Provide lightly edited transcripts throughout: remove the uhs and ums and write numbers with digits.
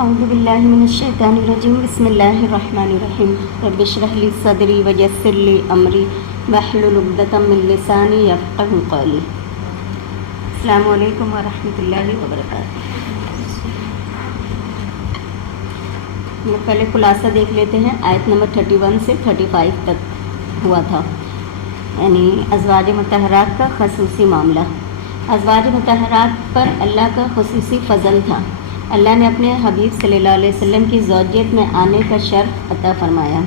اعوذ باللہ من الشیطان الرجیم بسم اللہ الرحمن الرحیم رب اشرح لی صدری ویسر لی امری واحلل عقدۃ من لسانی یفقہوا قولی۔ السلام علیکم ورحمۃ اللہ وبرکاتہ۔ پہلے خلاصہ دیکھ لیتے ہیں، آیت نمبر 31 سے 35 تک ہوا تھا، یعنی ازواج مطہرات کا خصوصی معاملہ۔ ازواج مطہرات پر اللہ کا خصوصی فضل تھا۔ اللہ نے اپنے حبیب صلی اللہ علیہ وسلم کی زوجیت میں آنے کا شرف عطا فرمایا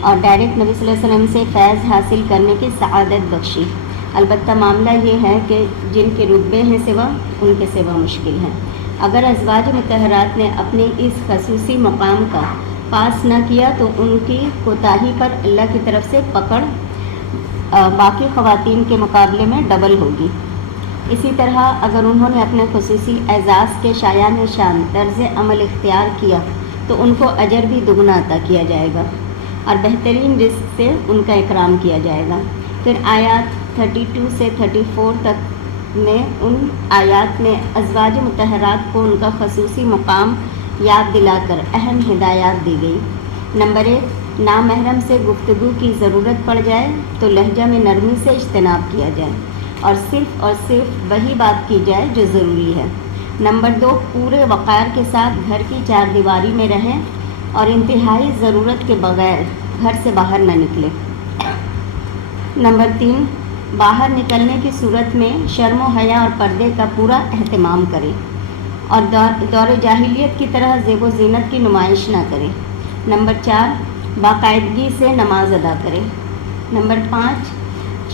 اور ڈائریکٹ نبی صلی اللہ علیہ وسلم سے فیض حاصل کرنے کی سعادت بخشی۔ البتہ معاملہ یہ ہے کہ جن کے رتبے ہیں سوا، ان کے سوا مشکل ہے۔ اگر ازواج مطہرات نے اپنے اس خصوصی مقام کا پاس نہ کیا تو ان کی کوتاہی پر اللہ کی طرف سے پکڑ باقی خواتین کے مقابلے میں ڈبل ہوگی۔ اسی طرح اگر انہوں نے اپنے خصوصی اعزاز کے شایان شان طرز عمل اختیار کیا تو ان کو اجر بھی دگنا عطا کیا جائے گا اور بہترین رزق سے ان کا اکرام کیا جائے گا۔ پھر آیات 32 سے 34 تک میں ان آیات میں ازواج مطہرات کو ان کا خصوصی مقام یاد دلا کر اہم ہدایات دی گئی۔ نمبر 1، نامحرم سے گفتگو کی ضرورت پڑ جائے تو لہجہ میں نرمی سے اجتناب کیا جائے اور صرف وہی بات کی جائے جو ضروری ہے۔ نمبر 2، پورے وقار کے ساتھ گھر کی چار دیواری میں رہیں اور انتہائی ضرورت کے بغیر گھر سے باہر نہ نکلے۔ نمبر 3، باہر نکلنے کی صورت میں شرم و حیا اور پردے کا پورا اہتمام کریں اور دور جاہلیت کی طرح زیب و زینت کی نمائش نہ کریں۔ نمبر 4، باقاعدگی سے نماز ادا کریں۔ نمبر 5،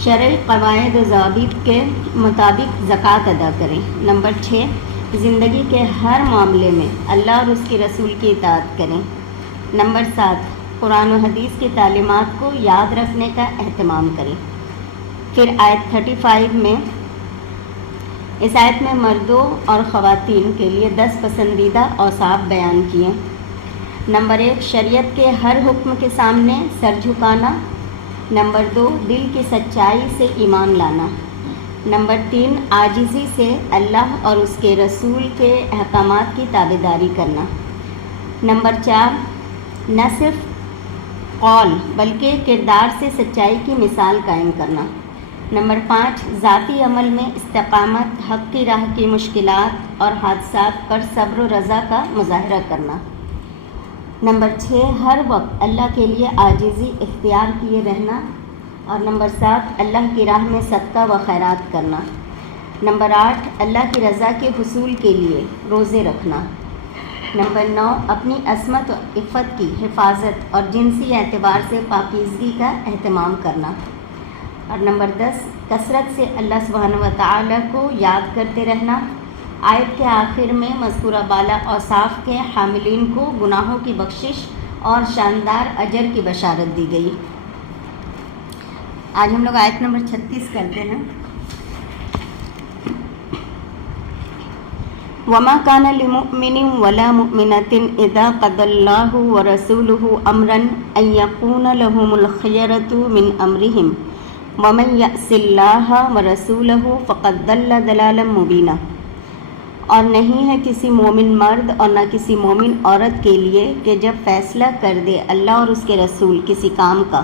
شرعی قواعد و ضوابط کے مطابق زکوٰۃ ادا کریں۔ نمبر 6، زندگی کے ہر معاملے میں اللہ اور اس کے رسول کی اطاعت کریں۔ نمبر 7، قرآن و حدیث کی تعلیمات کو یاد رکھنے کا اہتمام کریں۔ پھر آیت 35 میں، اس آیت میں مردوں اور خواتین کے لیے 10 پسندیدہ اوصاف بیان کیے۔ نمبر 1، شریعت کے ہر حکم کے سامنے سر جھکانا۔ نمبر 2، دل کی سچائی سے ایمان لانا۔ نمبر 3، عاجزی سے اللہ اور اس کے رسول کے احکامات کی تابعداری کرنا۔ نمبر 4، نہ صرف قول بلکہ کردار سے سچائی کی مثال قائم کرنا۔ نمبر 5، ذاتی عمل میں استقامت، حق کی راہ کی مشکلات اور حادثات پر صبر و رضا کا مظاہرہ کرنا۔ نمبر 6، ہر وقت اللہ کے لیے عاجزی اختیار کیے رہنا۔ اور نمبر 7، اللہ کی راہ میں صدقہ و خیرات کرنا۔ نمبر 8، اللہ کی رضا کے حصول کے لیے روزے رکھنا۔ نمبر 9، اپنی عصمت و عفت کی حفاظت اور جنسی اعتبار سے پاکیزگی کا اہتمام کرنا۔ اور نمبر 10، کثرت سے اللہ سبحانہ و تعالیٰ کو یاد کرتے رہنا۔ آیت کے آخر میں مذکورہ بالا اوصاف کے حاملین کو گناہوں کی بخشش اور شاندار اجر کی بشارت دی گئی۔ آج ہم لوگ آیت نمبر 36 کرتے ہیں۔ وَمَا كَانَ لِمُؤْمِنٍ وَلَا مُؤْمِنَةٍ إِذَا قَضَى اللَّهُ وَرَسُولُهُ أَمْرًا أَن يَكُونَ لَهُمُ الْخِيَرَةُ مِنْ أَمْرِهِمْ وَمَن يَعْصِ اللَّهَ وَرَسُولَهُ فَقَدْ ضَلَّ ضَلَالًا مُبِينًا۔ اور نہیں ہے کسی مومن مرد اور نہ کسی مومن عورت کے لیے کہ جب فیصلہ کر دے اللہ اور اس کے رسول کسی کام کا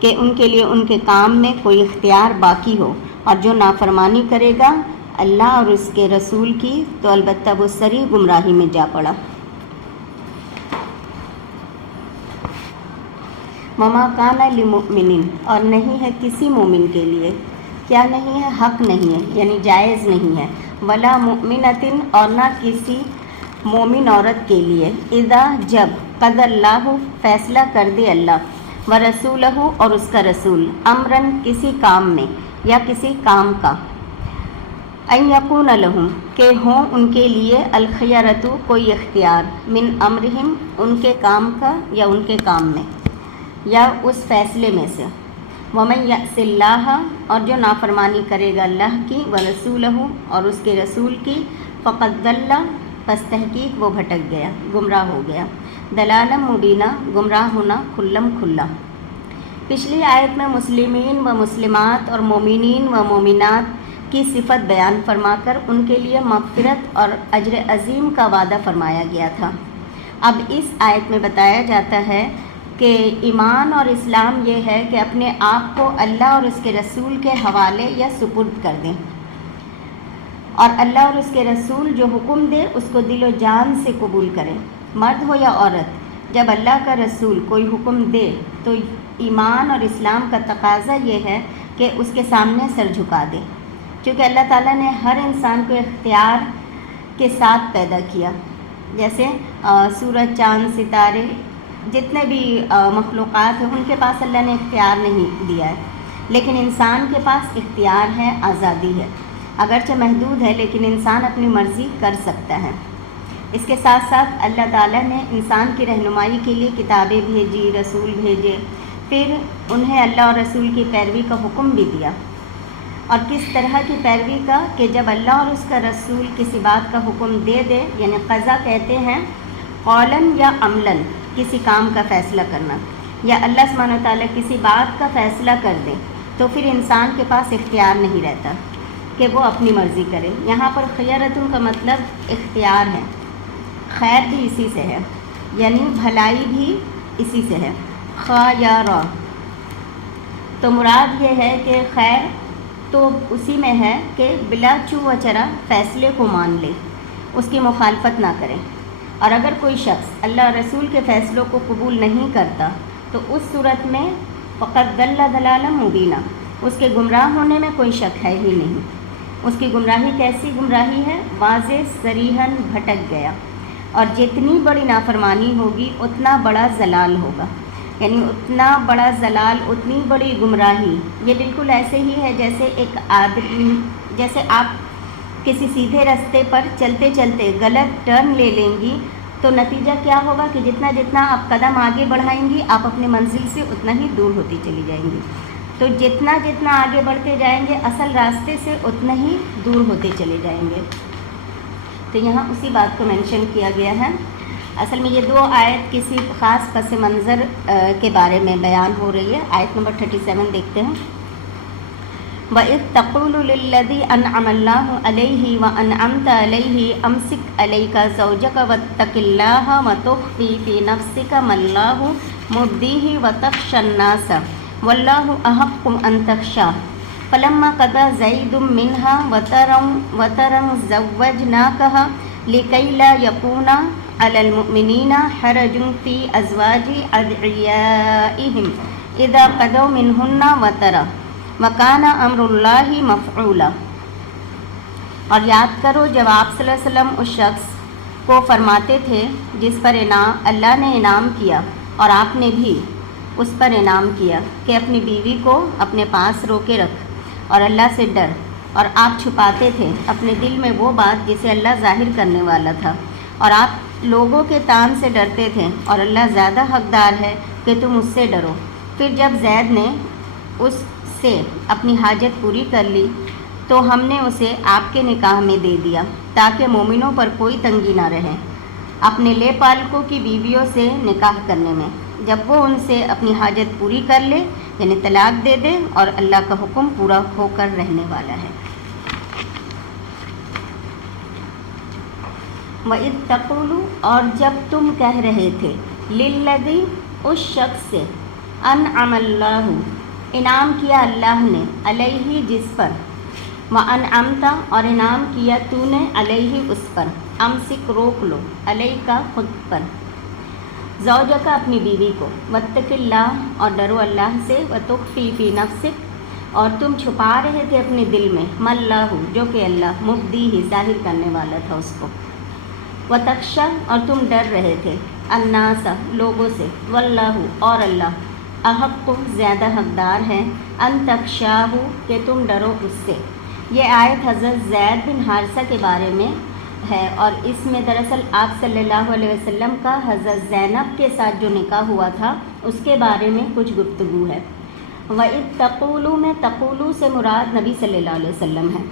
کہ ان کے لیے ان کے کام میں کوئی اختیار باقی ہو، اور جو نافرمانی کرے گا اللہ اور اس کے رسول کی تو البتہ وہ صریح گمراہی میں جا پڑا۔ وَمَا كَانَ لِمُؤْمِنٍ، اور نہیں ہے کسی مومن کے لیے، کیا نہیں ہے؟ حق نہیں ہے، یعنی جائز نہیں ہے۔ ولا مؤمنۃ، اور نہ کسی مومن عورت کے لیے، اذا جب قضى اللہ فیصلہ کر دے اللہ ورسولہ اور اس کا رسول امراً کسی کام میں یا کسی کام کا، ان یکون لہم کہ ہوں ان کے لیے الخیرۃ کوئی اختیار، من امرہم ان کے کام کا یا ان کے کام میں یا اس فیصلے میں سے، وَمَن يَعْصِ اللَّهَ اور جو نافرمانی کرے گا اللہ کی، وَرَسُولَهُ اور اس کے رسول کی، فَقَدْ ضَلَّ پس تحقیق وہ بھٹک گیا، گمراہ ہو گیا، ضَلَالًا مُبِينًا گمراہ ہونا کھلم کھلا۔ پچھلی آیت میں مسلمین و مسلمات اور مومنین و مومنات کی صفت بیان فرما کر ان کے لیے مغفرت اور اجر عظیم کا وعدہ فرمایا گیا تھا۔ اب اس آیت میں بتایا جاتا ہے کہ ایمان اور اسلام یہ ہے کہ اپنے آپ کو اللہ اور اس کے رسول کے حوالے یا سپرد کر دیں، اور اللہ اور اس کے رسول جو حکم دے اس کو دل و جان سے قبول کریں، مرد ہو یا عورت۔ جب اللہ کا رسول کوئی حکم دے تو ایمان اور اسلام کا تقاضا یہ ہے کہ اس کے سامنے سر جھکا دے، کیونکہ اللہ تعالیٰ نے ہر انسان کو اختیار کے ساتھ پیدا کیا۔ جیسے سورج، چاند، ستارے، جتنے بھی مخلوقات ہیں ان کے پاس اللہ نے اختیار نہیں دیا ہے، لیکن انسان کے پاس اختیار ہے، آزادی ہے، اگرچہ محدود ہے لیکن انسان اپنی مرضی کر سکتا ہے۔ اس کے ساتھ ساتھ اللہ تعالیٰ نے انسان کی رہنمائی کے لیے کتابیں بھیجی، رسول بھیجے، پھر انہیں اللہ اور رسول کی پیروی کا حکم بھی دیا۔ اور کس طرح کی پیروی کا؟ کہ جب اللہ اور اس کا رسول کسی بات کا حکم دے دے، یعنی قضا کہتے ہیں قولاً یا عملاً، کسی کام کا فیصلہ کرنا، یا اللہ سبحانہ و تعالیٰ کسی بات کا فیصلہ کر دے تو پھر انسان کے پاس اختیار نہیں رہتا کہ وہ اپنی مرضی کرے۔ یہاں پر خیرتن کا مطلب اختیار ہے، خیر بھی اسی سے ہے، یعنی بھلائی بھی اسی سے ہے، خیرہ۔ تو مراد یہ ہے کہ خیر تو اسی میں ہے کہ بلا چو و چرا فیصلے کو مان لے، اس کی مخالفت نہ کرے۔ اور اگر کوئی شخص اللہ اور رسول کے فیصلوں کو قبول نہیں کرتا تو اس صورت میں فقط ضل ضلالا مبینہ، اس کے گمراہ ہونے میں کوئی شک ہے ہی نہیں۔ اس کی گمراہی کیسی گمراہی ہے؟ واضح صریحاً بھٹک گیا، اور جتنی بڑی نافرمانی ہوگی اتنا بڑا ضلال ہوگا، یعنی اتنا بڑا ضلال، اتنی بڑی گمراہی۔ یہ بالکل ایسے ہی ہے جیسے ایک آدمی، جیسے آپ کسی سیدھے راستے پر چلتے چلتے غلط ٹرن لے لیں گی تو نتیجہ کیا ہوگا کہ جتنا جتنا آپ قدم آگے بڑھائیں گی آپ اپنے منزل سے اتنا ہی دور ہوتی چلی جائیں گی۔ تو جتنا جتنا آگے بڑھتے جائیں گے اصل راستے سے اتنا ہی دور ہوتے چلے جائیں گے۔ تو یہاں اسی بات کو مینشن کیا گیا ہے۔ اصل میں یہ دو آیت کسی خاص پس منظر کے بارے میں بیان ہو رہی ہے۔ آیت نمبر 37 دیکھتے ہیں۔ وَإِذْ تَقُولُ لِلَّذِي أَنْعَمَ اللَّهُ عَلَيْهِ وَأَنْعَمْتَ عَلَيْهِ أَمْسِكْ عَلَيْكَ زَوْجَكَ وَاتَّقِ اللَّهَ وَتُخْفِي فِي نَفْسِكَ مَا اللَّهُ مُبْدِيهِ وَتَخْشَى النَّاسَ وَاللَّهُ أَحَقُّ أَنْ تَخْشَاهُ فَلَمَّا قَضَى زَيْدٌ مِّنْهَا وَطَرًا زَوَّجْنَاكَهَا لِكَيْ لَا يَكُونَ عَلَى الْمُؤْمِنِينَ حَرَجٌ فِي أَزْوَاجِ أَدْعِيَائِهِمْ إِذَا قَضَوْا مِنْهُنَّ وَطَرًا وَكَانَ أَمْرُ اللَّهِ مَفْعُولًا۔ اور یاد کرو جب آپ صلی اللہ علیہ وسلم اس شخص کو فرماتے تھے جس پر اللہ نے انعام کیا اور آپ نے بھی اس پر انعام کیا کہ اپنی بیوی کو اپنے پاس روکے رکھ اور اللہ سے ڈر، اور آپ چھپاتے تھے اپنے دل میں وہ بات جسے اللہ ظاہر کرنے والا تھا، اور آپ لوگوں کے تان سے ڈرتے تھے، اور اللہ زیادہ حقدار ہے کہ تم اس سے ڈرو۔ پھر جب زید نے اس سے اپنی حاجت پوری کر لی تو ہم نے اسے آپ کے نکاح میں دے دیا تاکہ مومنوں پر کوئی تنگی نہ رہے اپنے لے پالکوں کی بیویوں سے نکاح کرنے میں، جب وہ ان سے اپنی حاجت پوری کر لے، یعنی طلاق دے دے، اور اللہ کا حکم پورا ہو کر رہنے والا ہے۔ وَإِذْ تَقُولُ، اور جب تم کہہ رہے تھے، لِلَّذِي، اس شخص سے، أَنْعَمَ اللَّهُ، انعام کیا اللہ نے، علیہ جس پر، وَأَنْعَمْتَ، اور انعام کیا تو نے، علیہ اس پر، امسک روک لو، علیہ کا خود پر، زوجہ کا اپنی بیوی کو، واتق اللہ اور ڈرو اللہ سے، وتخفی فی نفسک اور تم چھپا رہے تھے اپنے دل میں، ما اللہ جو کہ اللہ مبدی ہی ظاہر کرنے والا تھا اس کو، وتخشی اور تم ڈر رہے تھے، الناس لوگوں سے، واللہ اور اللہ، احق زیادہ حقدار ہے، ان تخشاہ کہ تم ڈرو اس سے۔ یہ آیت حضرت زید بن حارثہ کے بارے میں ہے، اور اس میں دراصل آپ صلی اللہ علیہ وسلم کا حضرت زینب کے ساتھ جو نکاح ہوا تھا اس کے بارے میں کچھ گفتگو ہے۔ وَإِذْ تَقُولُ میں تقولو سے مراد نبی صلی اللہ علیہ وسلم ہے،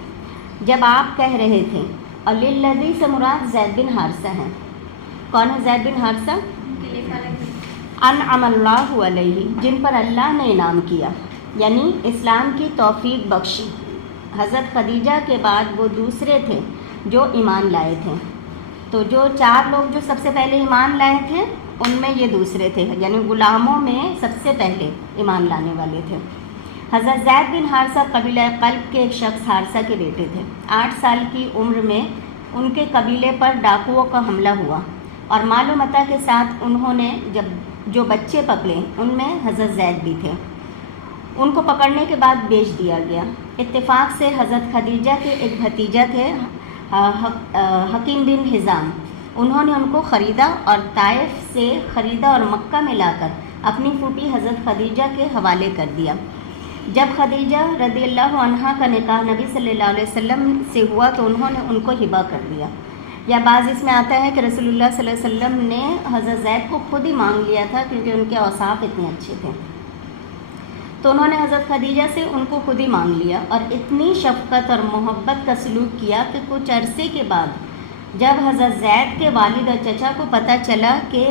جب آپ کہہ رہے تھے، اور للذی سے مراد زید بن حارثہ ہیں۔ کون ہے زید بن حارثہ؟ انعم اللہ علیہ، جن پر اللہ نے انعام کیا، یعنی اسلام کی توفیق بخشی۔ حضرت خدیجہ کے بعد وہ دوسرے تھے جو ایمان لائے تھے، تو جو 4 لوگ جو سب سے پہلے ایمان لائے تھے ان میں یہ دوسرے تھے، یعنی غلاموں میں سب سے پہلے ایمان لانے والے تھے۔ حضرت زید بن حارثہ قبیلہ قلب کے ایک شخص حارثہ کے بیٹے تھے۔ 8 سال کی عمر میں ان کے قبیلے پر ڈاکوؤں کا حملہ ہوا اور مال و متاع کے ساتھ انہوں نے جو بچے پکڑے ان میں حضرت زید بھی تھے۔ ان کو پکڑنے کے بعد بیچ دیا گیا۔ اتفاق سے حضرت خدیجہ کے ایک بھتیجا تھے حکیم بن حزام، انہوں نے ان کو خریدا اور طائف سے خریدا اور مکہ میں لا کر اپنی پھوپھی حضرت خدیجہ کے حوالے کر دیا۔ جب خدیجہ رضی اللہ عنہا کا نکاح نبی صلی اللہ علیہ وسلم سے ہوا تو انہوں نے ان کو ہبہ کر دیا، یا بعض اس میں آتا ہے کہ رسول اللہ صلی اللہ علیہ وسلم نے حضرت زید کو خود ہی مانگ لیا تھا کیونکہ ان کے اوصاف اتنے اچھے تھے، تو انہوں نے حضرت خدیجہ سے ان کو خود ہی مانگ لیا اور اتنی شفقت اور محبت کا سلوک کیا کہ کچھ عرصے کے بعد جب حضرت زید کے والد اور چچا کو پتہ چلا کہ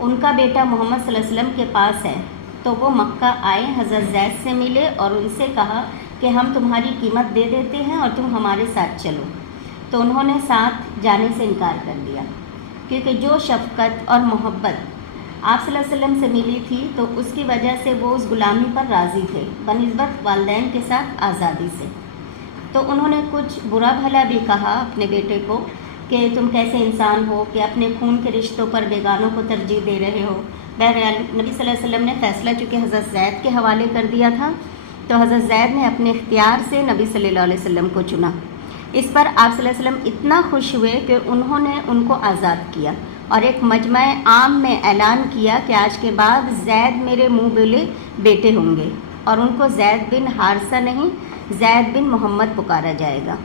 ان کا بیٹا محمد صلی اللہ علیہ وسلم کے پاس ہے تو وہ مکہ آئے، حضرت زید سے ملے اور ان سے کہا کہ ہم تمہاری قیمت دے دیتے ہیں اور تم ہمارے ساتھ چلو، تو انہوں نے ساتھ جانے سے انکار کر دیا کیونکہ جو شفقت اور محبت آپ صلی اللہ علیہ وسلم سے ملی تھی تو اس کی وجہ سے وہ اس غلامی پر راضی تھے بنسبت والدین کے ساتھ آزادی سے۔ تو انہوں نے کچھ برا بھلا بھی کہا اپنے بیٹے کو کہ تم کیسے انسان ہو کہ اپنے خون کے رشتوں پر بیگانوں کو ترجیح دے رہے ہو۔ بہرحال نبی صلی اللہ علیہ وسلم نے فیصلہ چونکہ حضرت زید کے حوالے کر دیا تھا تو حضرت زید نے اپنے اختیار سے نبی صلی اللہ علیہ وسلم کو چنا۔ اس پر آپ صلی اللہ علیہ وسلم اتنا خوش ہوئے کہ انہوں نے ان کو آزاد کیا اور ایک مجمع عام میں اعلان کیا کہ آج کے بعد زید میرے منہ بولے بیٹے ہوں گے اور ان کو زید بن حارثہ نہیں زید بن محمد پکارا جائے گا۔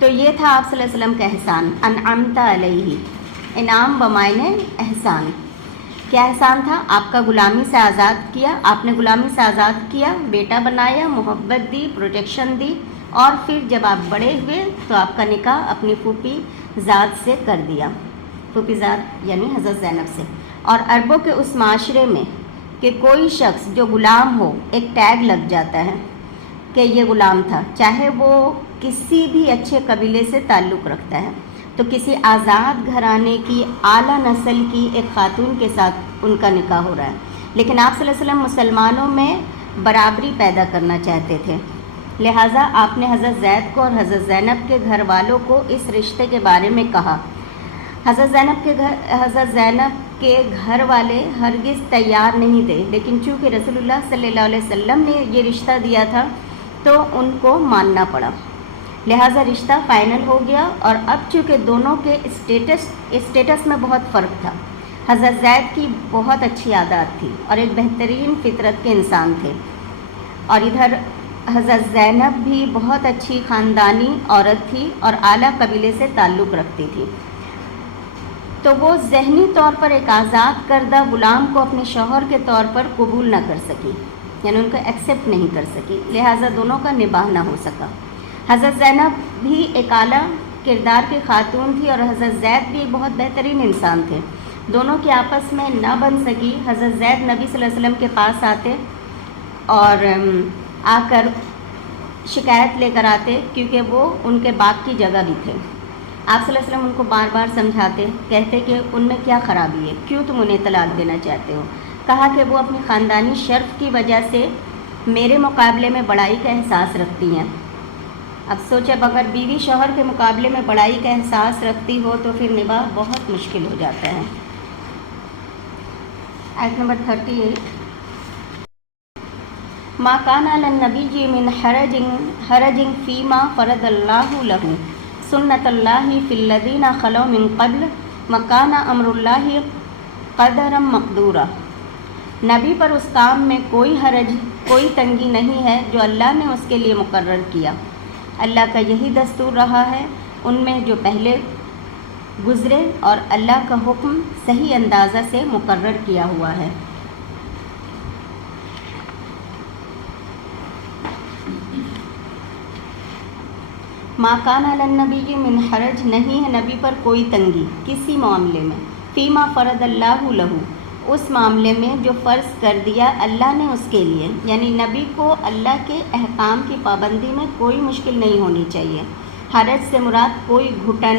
تو یہ تھا آپ صلی اللہ علیہ وسلم کا احسان، انعمت علیہ، انعام بمعنی احسان۔ کیا احسان تھا؟ آپ کا غلامی سے آزاد کیا، آپ نے غلامی سے آزاد کیا، بیٹا بنایا، محبت دی، پروٹیکشن دی، اور پھر جب آپ بڑے ہوئے تو آپ کا نکاح اپنی پھوپھی زاد سے کر دیا، پھوپھی زاد یعنی حضرت زینب سے۔ اور عربوں کے اس معاشرے میں کہ کوئی شخص جو غلام ہو ایک ٹیگ لگ جاتا ہے کہ یہ غلام تھا، چاہے وہ کسی بھی اچھے قبیلے سے تعلق رکھتا ہے، تو کسی آزاد گھرانے کی اعلیٰ نسل کی ایک خاتون کے ساتھ ان کا نکاح ہو رہا ہے، لیکن آپ صلی اللہ علیہ وسلم مسلمانوں میں برابری پیدا کرنا چاہتے تھے، لہٰذا آپ نے حضرت زید کو اور حضرت زینب کے گھر والوں کو اس رشتے کے بارے میں کہا۔ حضرت زینب کے گھر والے ہرگز تیار نہیں تھے، لیکن چونکہ رسول اللہ صلی اللہ علیہ وسلم نے یہ رشتہ دیا تھا تو ان کو ماننا پڑا، لہٰذا رشتہ فائنل ہو گیا۔ اور اب چونکہ دونوں کے اسٹیٹس میں بہت فرق تھا، حضرت زید کی بہت اچھی عادات تھی اور ایک بہترین فطرت کے انسان تھے، اور ادھر حضرت زینب بھی بہت اچھی خاندانی عورت تھی اور اعلیٰ قبیلے سے تعلق رکھتی تھی، تو وہ ذہنی طور پر ایک آزاد کردہ غلام کو اپنے شوہر کے طور پر قبول نہ کر سکی، یعنی ان کو ایکسیپٹ نہیں کر سکی، لہٰذا دونوں کا نباہ نہ ہو سکا۔ حضرت زینب بھی ایک اعلیٰ کردار کی خاتون تھی اور حضرت زید بھی بہت بہترین انسان تھے، دونوں کی آپس میں نہ بن سکی۔ حضرت زید نبی صلی اللہ علیہ وسلم کے پاس آتے اور آ کر شکایت لے کر آتے کیونکہ وہ ان کے باپ کی جگہ بھی تھے۔ آپ صلی اللہ علیہ وسلم ان کو بار بار سمجھاتے، کہتے کہ ان میں کیا خرابی ہے، کیوں تم انہیں طلاق دینا چاہتے ہو؟ کہا کہ وہ اپنی خاندانی شرف کی وجہ سے میرے مقابلے میں بڑائی کا احساس رکھتی ہیں۔ اب سوچے اگر بیوی شوہر کے مقابلے میں بڑائی کا احساس رکھتی ہو تو پھر نباہ بہت مشکل ہو جاتا ہے۔ آیت نمبر 38، ما کان علی النبی من حرج فیما فرض اللہ لہ سنت اللہ فی الذین خلو من قبل وکان امر اللہ قدرا مقدورا۔ نبی پر اس کام میں کوئی حرج، کوئی تنگی نہیں ہے جو اللہ نے اس کے لیے مقرر کیا، اللہ کا یہی دستور رہا ہے ان میں جو پہلے گزرے، اور اللہ کا حکم صحیح اندازہ سے مقرر کیا ہوا ہے۔ ما کان علی النبی من حرج، نہیں ہے نبی پر کوئی تنگی کسی معاملے میں، فیما فرض اللہ لہ، اس معاملے میں جو فرض کر دیا اللہ نے اس کے لیے، یعنی نبی کو اللہ کے احکام کی پابندی میں کوئی مشکل نہیں ہونی چاہیے۔ حرج سے مراد کوئی گھٹن،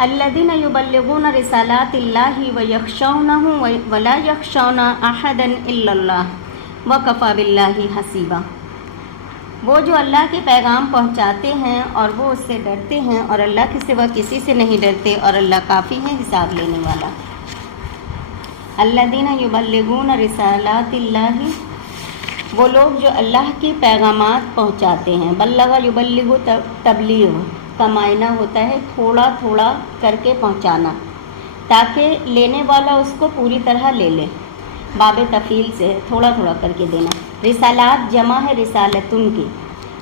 الذین یبلغون رسالات اللہ ویخشونہ ولا یخشون احدا الا اللہ وکفی باللہ حسیبا، وہ جو اللہ کے پیغام پہنچاتے ہیں اور وہ اس سے ڈرتے ہیں اور اللہ کے سوا کسی سے نہیں ڈرتے، اور اللہ کافی ہے حساب لینے والا۔ الذین یبلغون رسالات اللہ، وہ لوگ جو اللہ کی پیغامات پہنچاتے ہیں۔ بلغ یبلغ تبلیغ کا معنی ہوتا ہے تھوڑا تھوڑا کر کے پہنچانا، تاکہ لینے والا اس کو پوری طرح لے لے، باب تفعیل سے تھوڑا تھوڑا کر کے دینا۔ رسالات جمع ہے رسالتن کی۔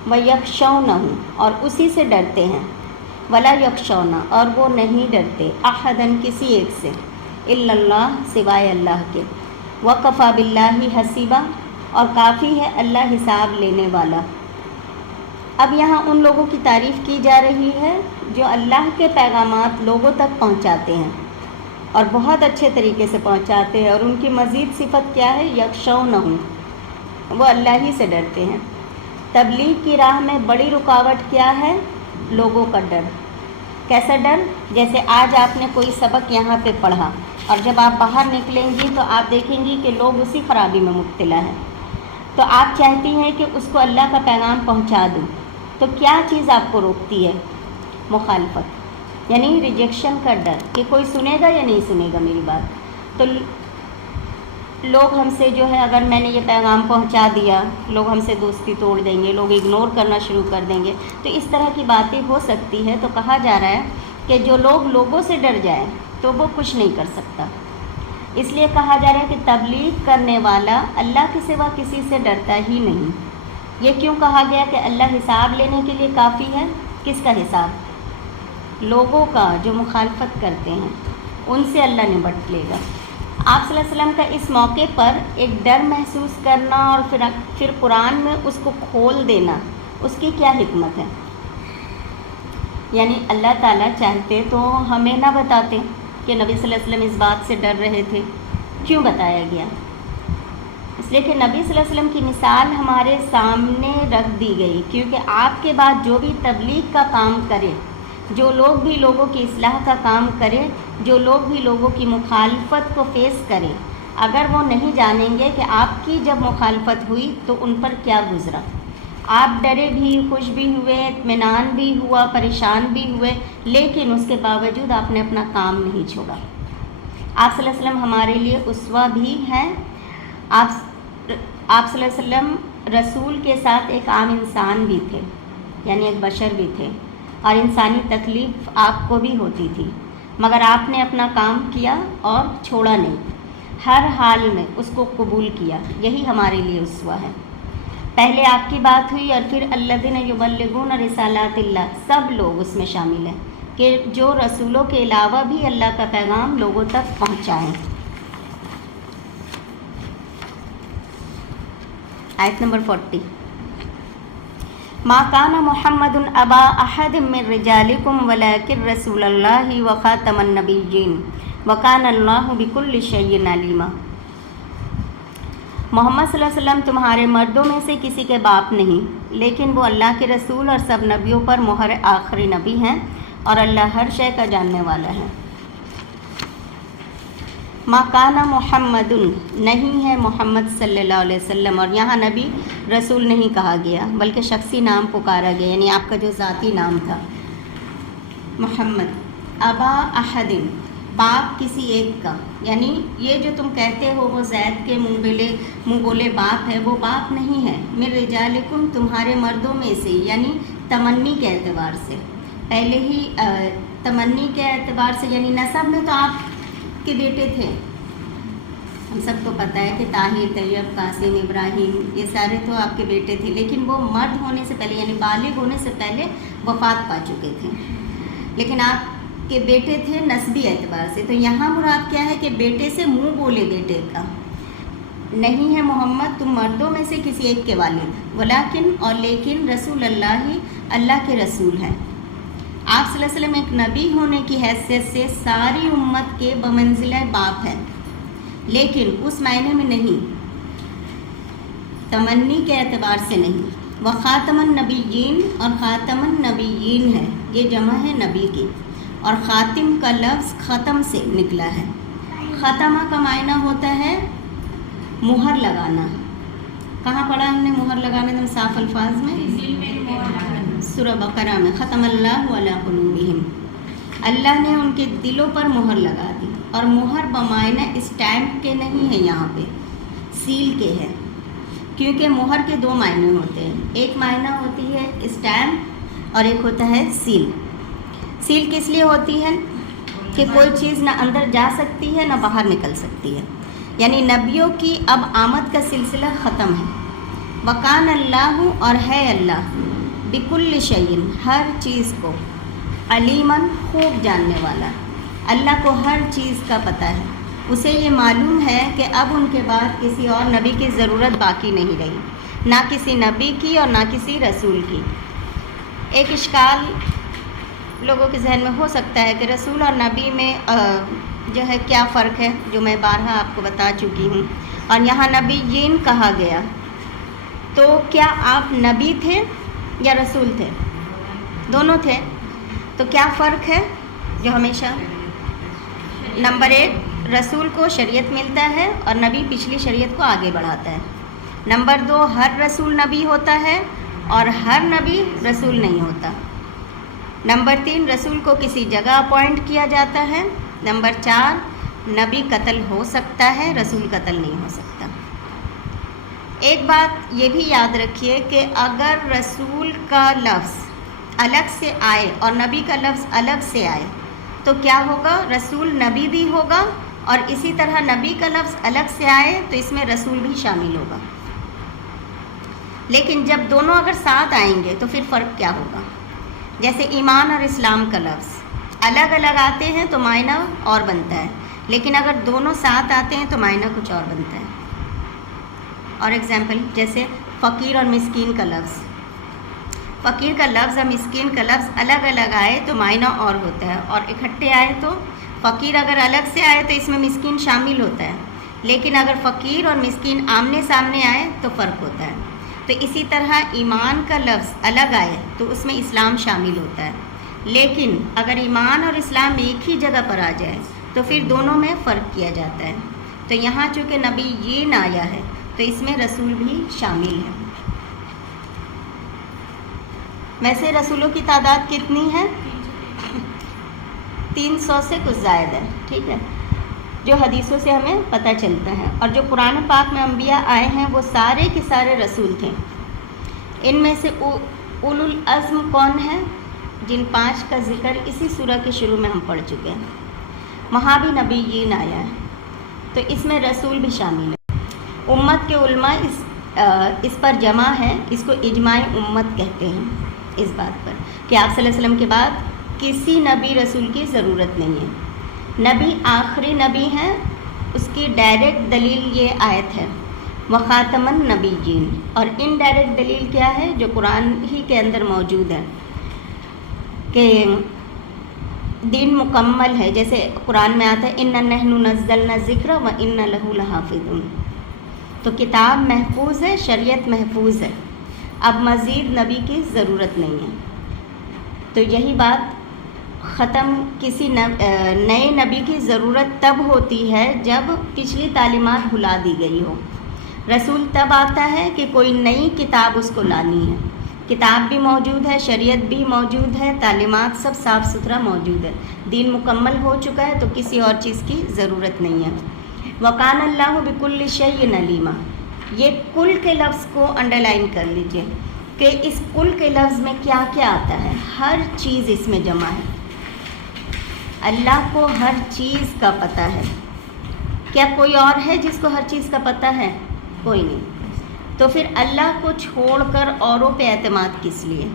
وَيَخْشَوْنَهُ، اور اسی سے ڈرتے ہیں۔ وَلَا يَخْشَوْنَ، اور وہ نہیں ڈرتے، احدن کسی ایک سے، الا اللہ سوائے اللہ کے۔ وَكَفَى بِاللَّهِ حَسِيبًا، اور کافی ہے اللہ حساب لینے والا۔ اب یہاں ان لوگوں کی تعریف کی جا رہی ہے جو اللہ کے پیغامات لوگوں تک پہنچاتے ہیں اور بہت اچھے طریقے سے پہنچاتے ہیں، اور ان کی مزید صفت کیا ہے؟ یخشونہ، وہ اللہ ہی سے ڈرتے ہیں۔ تبلیغ کی راہ میں بڑی رکاوٹ کیا ہے؟ لوگوں کا ڈر۔ کیسا ڈر؟ جیسے آج آپ نے کوئی سبق یہاں پہ پڑھا اور جب آپ باہر نکلیں گی تو آپ دیکھیں گی کہ لوگ اسی خرابی میں مبتلا ہیں، تو آپ چاہتی ہیں کہ اس کو اللہ کا پیغام پہنچا دوں، تو کیا چیز آپ کو روکتی ہے؟ مخالفت، یعنی ریجیکشن کا ڈر کہ کوئی سنے گا یا نہیں سنے گا میری بات۔ تو لوگ ہم سے جو ہے، اگر میں نے یہ پیغام پہنچا دیا، لوگ ہم سے دوستی توڑ دیں گے، لوگ اگنور کرنا شروع کر دیں گے، تو اس طرح کی باتیں ہو سکتی ہے۔ تو کہا جا رہا ہے کہ جو لوگ لوگوں سے ڈر جائیں تو وہ کچھ نہیں کر سکتا۔ اس لیے کہا جا رہا ہے کہ تبلیغ کرنے والا اللہ کے سوا کسی سے ڈرتا ہی نہیں۔ یہ کیوں کہا گیا کہ اللہ حساب لینے کے لیے کافی ہے؟ کس کا حساب؟ لوگوں کا، جو مخالفت کرتے ہیں، ان سے اللہ نمٹ لے گا۔ آپ صلی اللہ علیہ وسلم کا اس موقع پر ایک ڈر محسوس کرنا اور پھر قرآن میں اس کو کھول دینا، اس کی کیا حکمت ہے؟ یعنی اللہ تعالیٰ چاہتے تو ہمیں نہ بتاتے کہ نبی صلی اللہ علیہ وسلم اس بات سے ڈر رہے تھے، کیوں بتایا گیا؟ اس لیے کہ نبی صلی اللہ علیہ وسلم کی مثال ہمارے سامنے رکھ دی گئی، کیونکہ آپ کے بعد جو بھی تبلیغ کا کام کرے، جو لوگ بھی لوگوں کی اصلاح کا کام کرے، جو لوگ بھی لوگوں کی مخالفت کو فیس کرے، اگر وہ نہیں جانیں گے کہ آپ کی جب مخالفت ہوئی تو ان پر کیا گزرا، آپ ڈرے بھی، خوش بھی ہوئے، اطمینان بھی ہوا، پریشان بھی ہوئے، لیکن اس کے باوجود آپ نے اپنا کام نہیں چھوڑا۔ آپ صلی اللہ علیہ وسلم ہمارے لیے اسوہ بھی ہیں۔ آپ صلی اللہ علیہ وسلم رسول کے ساتھ ایک عام انسان بھی تھے، یعنی ایک بشر بھی تھے، اور انسانی تکلیف آپ کو بھی ہوتی تھی، مگر آپ نے اپنا کام کیا اور چھوڑا نہیں، ہر حال میں اس کو قبول کیا۔ یہی ہمارے لیے اسوہ ہے۔ پہلے آپ کی بات ہوئی اور پھر الذین یبلغون رسالات اللہ، سب لوگ اس میں شامل ہیں کہ جو رسولوں کے علاوہ بھی اللہ کا پیغام لوگوں تک پہنچائیں۔ آیت نمبر 40، ما کان محمد ابا احد من رجالکم ولکن رسول اللہ وخاتم النبیین وکان اللہ بکل شیء علیما۔ محمد صلی اللہ علیہ وسلم تمہارے مردوں میں سے کسی کے باپ نہیں، لیکن وہ اللہ کے رسول اور سب نبیوں پر مہر آخری نبی ہیں، اور اللہ ہر شے کا جاننے والا ہے۔ ما کان محمد، نہیں ہے محمد صلی اللہ علیہ وسلم، اور یہاں نبی رسول نہیں کہا گیا بلکہ شخصی نام پکارا گیا، یعنی آپ کا جو ذاتی نام تھا محمد۔ ابا احد، باپ کسی ایک کا، یعنی یہ جو تم کہتے ہو وہ زید کے منہ بولے باپ ہے، وہ باپ نہیں ہے۔ من رجالکم، تمہارے مردوں میں سے، یعنی تمنی کے اعتبار سے، پہلے ہی تمنی کے اعتبار سے، یعنی نسب میں تو آپ کے بیٹے تھے، ہم سب کو پتہ ہے کہ طاہر، طیب، قاسم، ابراہیم، یہ سارے تو آپ کے بیٹے تھے، لیکن وہ مرد ہونے سے پہلے، یعنی بالغ ہونے سے پہلے وفات پا چکے تھے، لیکن آپ کے بیٹے تھے نسبی اعتبار سے۔ تو یہاں مراد کیا ہے کہ بیٹے سے منہ بولے بیٹے کا نہیں ہے محمد، تم مردوں میں سے کسی ایک کے والد، ولیکن، اور لیکن، رسول اللہ، اللہ کے رسول ہیں۔ آپ صلی اللہ علیہ وسلم ایک نبی ہونے کی حیثیت سے ساری امت کے بمنزلہ باپ ہیں، لیکن اس معنی میں نہیں، تمنی کے اعتبار سے نہیں۔ وخاتم النبیین، اور خاتم النبیین ہے، یہ جمع ہے نبی کی، اور خاتم کا لفظ ختم سے نکلا ہے. ختمہ کا معنی ہوتا ہے مہر لگانا. کہاں پڑھا ہم نے مہر لگانے میں صاف الفاظ میں؟ سورہ بقرہ میں. ختم اللہ علی قلوبہم، اللہ نے ان کے دلوں پر مہر لگا دی. اور مہر بمعنی اسٹیمپ کے نہیں ہے، یہاں پہ سیل کے ہے، کیونکہ مہر کے دو معنی ہوتے ہیں. ایک معنی ہوتی ہے اسٹیمپ اور ایک ہوتا ہے سیل. سیل کس لیے ہوتی ہے؟ کہ کوئی چیز نہ اندر جا سکتی ہے نہ باہر نکل سکتی ہے. یعنی نبیوں کی اب آمد کا سلسلہ ختم ہے. وکان اللہ، اور ہے اللہ، بکل شیء، ہر چیز کو، علیماً، خوب جاننے والا. اللہ کو ہر چیز کا پتہ ہے. اسے یہ معلوم ہے کہ اب ان کے بعد کسی اور نبی کی ضرورت باقی نہیں رہی، نہ کسی نبی کی اور نہ کسی رسول کی. ایک اشکال لوگوں کے ذہن میں ہو سکتا ہے کہ رسول اور نبی میں جو ہے کیا فرق ہے، جو میں بارہا آپ کو بتا چکی ہوں. اور یہاں نبیین کہا گیا، تو کیا آپ نبی تھے یا رسول تھے؟ دونوں تھے. تو کیا فرق ہے جو ہمیشہ؟ نمبر 1، رسول کو شریعت ملتا ہے اور نبی پچھلی شریعت کو آگے بڑھاتا ہے. نمبر 2، ہر رسول نبی ہوتا ہے اور ہر نبی رسول نہیں ہوتا. نمبر 3، رسول کو کسی جگہ اپوائنٹ کیا جاتا ہے. نمبر 4، نبی قتل ہو سکتا ہے، رسول قتل نہیں ہو سکتا. ایک بات یہ بھی یاد رکھیے کہ اگر رسول کا لفظ الگ سے آئے اور نبی کا لفظ الگ سے آئے تو کیا ہوگا؟ رسول نبی بھی ہوگا، اور اسی طرح نبی کا لفظ الگ سے آئے تو اس میں رسول بھی شامل ہوگا. لیکن جب دونوں اگر ساتھ آئیں گے تو پھر فرق کیا ہوگا؟ جیسے ایمان اور اسلام کا لفظ الگ الگ آتے ہیں تو معنی اور بنتا ہے، لیکن اگر دونوں ساتھ آتے ہیں تو معنی کچھ اور بنتا ہے. اور ایگزامپل جیسے فقیر اور مسکین کا لفظ، فقیر کا لفظ اور مسکین کا لفظ الگ الگ آئے تو معنی اور ہوتا ہے، اور اکٹھے آئے تو فقیر اگر الگ سے آئے تو اس میں مسکین شامل ہوتا ہے، لیکن اگر فقیر اور مسکین آمنے سامنے آئے تو فرق ہوتا ہے. تو اسی طرح ایمان کا لفظ الگ آئے تو اس میں اسلام شامل ہوتا ہے، لیکن اگر ایمان اور اسلام ایک ہی جگہ پر آ جائے تو پھر دونوں میں فرق کیا جاتا ہے. تو یہاں چونکہ نبی یہ آیا ہے تو اس میں رسول بھی شامل ہے. ویسے رسولوں کی تعداد کتنی ہے؟ 300 سے کچھ زائد ہے، ٹھیک ہے، جو حدیثوں سے ہمیں پتہ چلتا ہے. اور جو قرآن پاک میں انبیاء آئے ہیں وہ سارے کے سارے رسول تھے. ان میں سے اولو العزم کون ہیں؟ جن 5 کا ذکر اسی سورہ کے شروع میں ہم پڑھ چکے ہیں. وہاں بھی نبیین آیا ہے تو اس میں رسول بھی شامل ہے. امت کے علماء اس پر جمع ہے، اس کو اجماع امت کہتے ہیں، اس بات پر کہ آپ صلی اللہ علیہ وسلم کے بعد کسی نبی رسول کی ضرورت نہیں ہے. نبی آخری نبی ہیں، اس کی ڈائریکٹ دلیل یہ آیت ہے وخاتم النبیین. اور انڈائریکٹ دلیل کیا ہے؟ جو قرآن ہی کے اندر موجود ہے کہ دین مکمل ہے. جیسے قرآن میں آتا ہے اِنَّا نَحْنُ نَزَّلْنَا الذِّکْرَ وَإِنَّا لَهُ لَحَافِظُونَ. تو کتاب محفوظ ہے، شریعت محفوظ ہے، اب مزید نبی کی ضرورت نہیں ہے. تو یہی بات ختم کسی نئے نبی کی ضرورت تب ہوتی ہے جب پچھلی تعلیمات بھلا دی گئی ہو. رسول تب آتا ہے کہ کوئی نئی کتاب اس کو لانی ہے. کتاب بھی موجود ہے، شریعت بھی موجود ہے، تعلیمات سب صاف ستھرا موجود ہے، دین مکمل ہو چکا ہے، تو کسی اور چیز کی ضرورت نہیں ہے. وَقَانَ اللَّهُ بِكُلِّ شَيْءٍ عَلِيمًا. یہ کل کے لفظ کو انڈر لائن کر لیجئے کہ اس کل کے لفظ میں کیا کیا آتا ہے. ہر چیز اس میں جمع ہے. اللہ کو ہر چیز کا پتہ ہے. کیا کوئی اور ہے جس کو ہر چیز کا پتہ ہے؟ کوئی نہیں. تو پھر اللہ کو چھوڑ کر اوروں پہ اعتماد کس لیے؟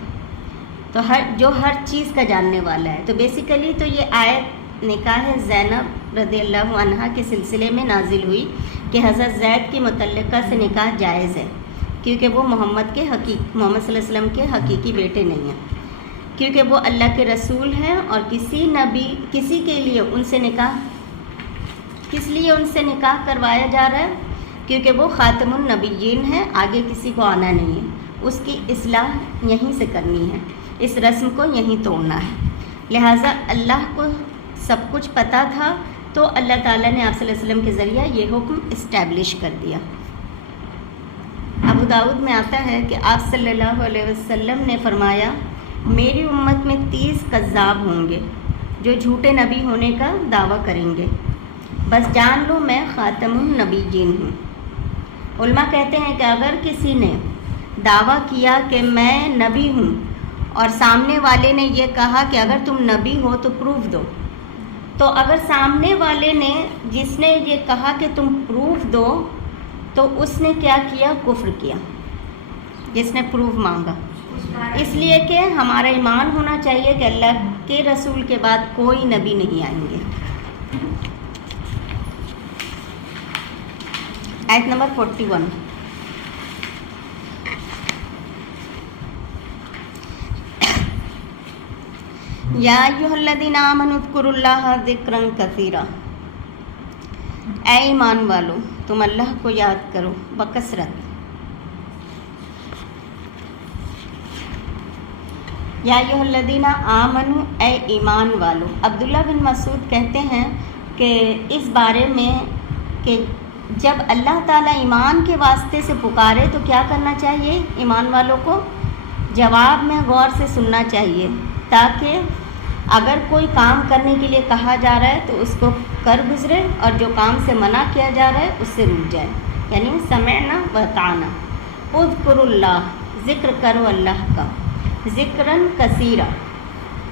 تو جو ہر چیز کا جاننے والا ہے. تو بیسیکلی تو یہ آیت نکاح زینب رضی اللہ عنہا کے سلسلے میں نازل ہوئی کہ حضرت زید کی متعلقہ سے نکاح جائز ہے، کیونکہ وہ محمد صلی اللہ علیہ وسلم کے حقیقی بیٹے نہیں ہیں، کیونکہ وہ اللہ کے رسول ہیں. اور کسی کے لیے ان سے نکاح کس لیے ان سے نکاح کروایا جا رہا ہے؟ کیونکہ وہ خاتم النبیین ہیں، آگے کسی کو آنا نہیں ہے. اس کی اصلاح یہیں سے کرنی ہے، اس رسم کو یہیں توڑنا ہے. لہٰذا اللہ کو سب کچھ پتہ تھا، تو اللہ تعالیٰ نے آپ صلی اللہ علیہ وسلم کے ذریعہ یہ حکم اسٹیبلش کر دیا۔ ابو داؤد میں آتا ہے کہ آپ صلی اللہ علیہ وسلم نے فرمایا، میری امت میں 30 کذاب ہوں گے جو جھوٹے نبی ہونے کا دعویٰ کریں گے، بس جان لو میں خاتم النبیین ہوں۔ علماء کہتے ہیں کہ اگر کسی نے دعویٰ کیا کہ میں نبی ہوں اور سامنے والے نے یہ کہا کہ اگر تم نبی ہو تو پروف دو، تو اگر سامنے والے نے جس نے یہ کہا کہ تم پروف دو، تو اس نے کیا کیا؟ کفر کیا، جس نے پروف مانگا۔ اس لیے کہ ہمارا ایمان ہونا چاہیے کہ اللہ کے رسول کے بعد کوئی نبی نہیں آئیں گے۔ آیت نمبر 41، یا ایھا الذین آمنوا اذکروا اللہ ذکرا کثیرا، اے ایمان والو تم اللہ کو یاد کرو بکثرت۔ یا ایھا الذین آمنوا، اے ایمان والو۔ عبداللہ بن مسعود کہتے ہیں کہ اس بارے میں کہ جب اللہ تعالیٰ ایمان کے واسطے سے پکارے تو کیا کرنا چاہیے؟ ایمان والوں کو جواب میں غور سے سننا چاہیے، تاکہ اگر کوئی کام کرنے کے لیے کہا جا رہا ہے تو اس کو کر گزرے، اور جو کام سے منع کیا جا رہا ہے اس سے رک جائے، یعنی سمعنا و اطعنا۔ اذکروا اللہ، ذکر کرو اللہ کا، ذکراً کثیرا،